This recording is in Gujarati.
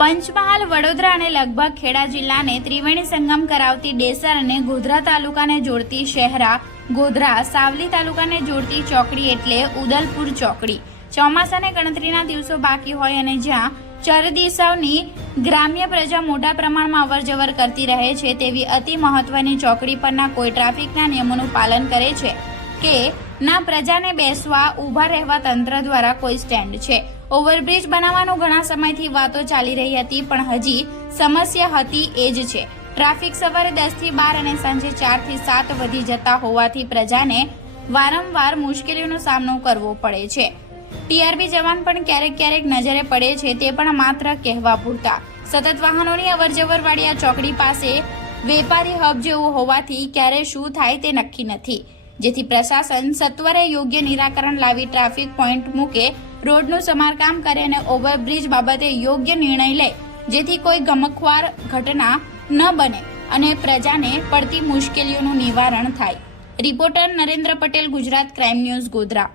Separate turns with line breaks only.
પંચમહાલ, વડોદરા અને લગભગ ખેડા જિલ્લાને ત્રિવેણી સંગમ કરાવતી ડેસર અને ગોધરા તાલુકાને જોડતી શહેરા, ગોધરા, સાવલી તાલુકાને જોડતી ચોકડી એટલે ઉદલપુર ચોકડી. ચોમાસાને ગણતરીના દિવસો બાકી હોય અને જ્યાં ચરદીસાવની ગ્રામ્ય પ્રજા મોટા પ્રમાણમાં અવરજવર કરતી રહે છે, તેવી અતિ મહત્વની ચોકડી પરના કોઈ ટ્રાફિકના નિયમોનું પાલન કરે છે. કે ના પ્રજાને બેસવા, ઊભા રહેવા તંત્ર દ્વારા કોઈ સ્ટેન્ડ છે. ઓવરબ્રિજ બનાવવાનું ઘણા સમયથી વાતો ચાલી રહી હતી, પણ હજી સમસ્યા હતી એ જ છે. ટ્રાફિક સવારે દસથી બાર અને સાંજે ચારથી સાત વધી જતા હોવાથી પ્રજાને વારંવાર મુશ્કેલીઓનો સામનો કરવો પડે છે. ટીઆરબી જવાન પણ ક્યારેક ક્યારેક નજરે પડે છે તે પણ માત્ર કહેવા પૂરતા. સતત વાહનોની અવરજવર વાળી આ ચોકડી પાસે વેપારી હબ જેવું હોવાથી ક્યારે શું થાય તે નક્કી નથી. જેથી પ્રશાસન સત્વરે યોગ્ય નિરાકરણ લાવી ટ્રાફિક પોઈન્ટ મૂકે, રોડનું સમારકામ કરે અને ઓવરબ્રિજ બાબતે યોગ્ય નિર્ણય લે, જેથી કોઈ ગમખવાર ઘટના ન બને અને પ્રજાને પડતી મુશ્કેલીઓનું નિવારણ થાય. Reporter Narendra Patel, Gujarat crime news Godhra.